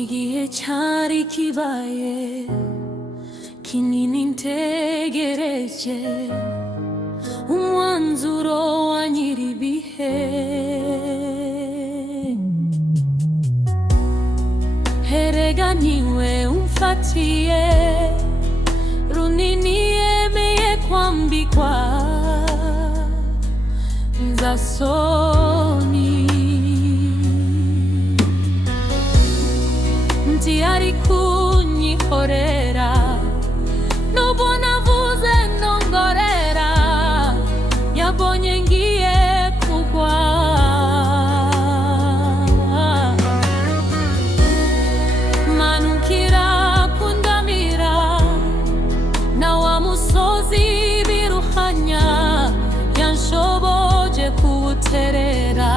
igihe cyari kibaye kinini ntegereje umwanzuro wa nyir'ibihe. Erega niwe umfatiye runini, yemeye kwambikwa nzasoni. Ntiyari kunyihorera nubwo navuze nongorera, yabonye ngiye kugwa. Manukira kundamira na wa musozi biruhanya, yanshoboje kuwuterera.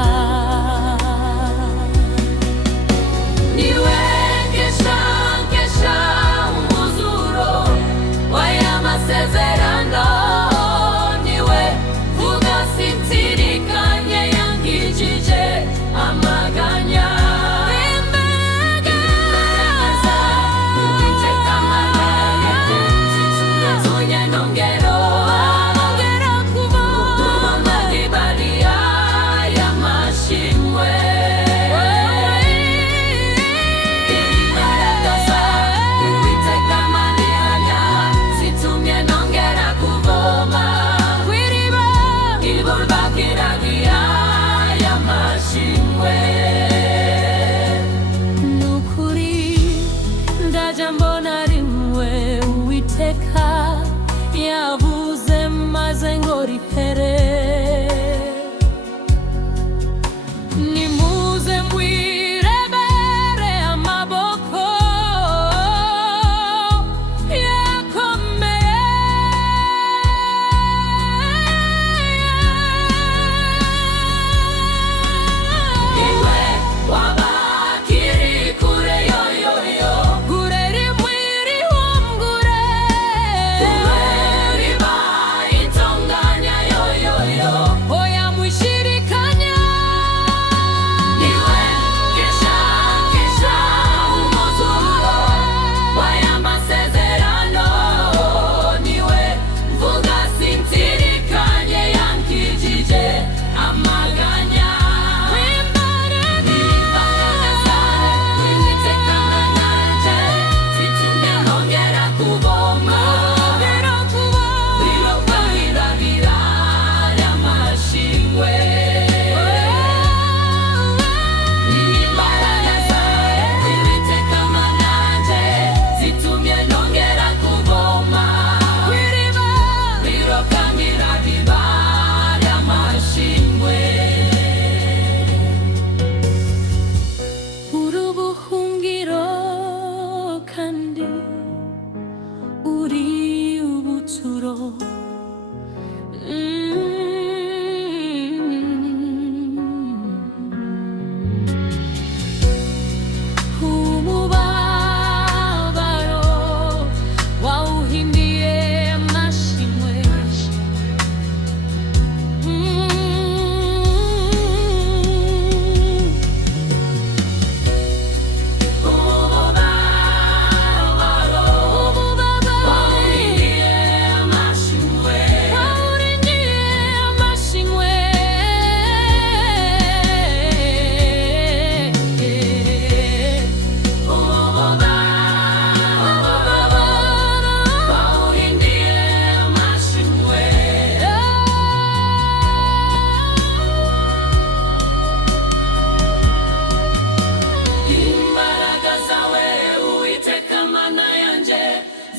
Yavuze maze ngo ripere, nimuze mwirebere amaboko yakomeye. Iwe wabakiri kure yoyoyo, kure rimwiri womgure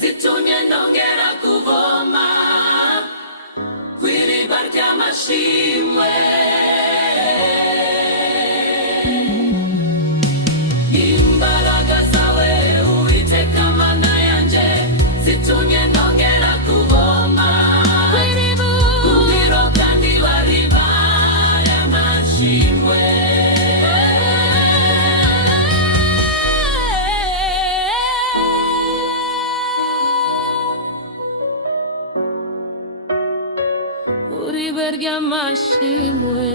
zitumye nongera kuvoma kw'iriba ry'amashimwe. Imbaraga zawe Uwiteka Mana yanje, zitumye nongera kuvoma kw'iriba kandi wariba ry'amashimwe. Uribe ry'amashimwe.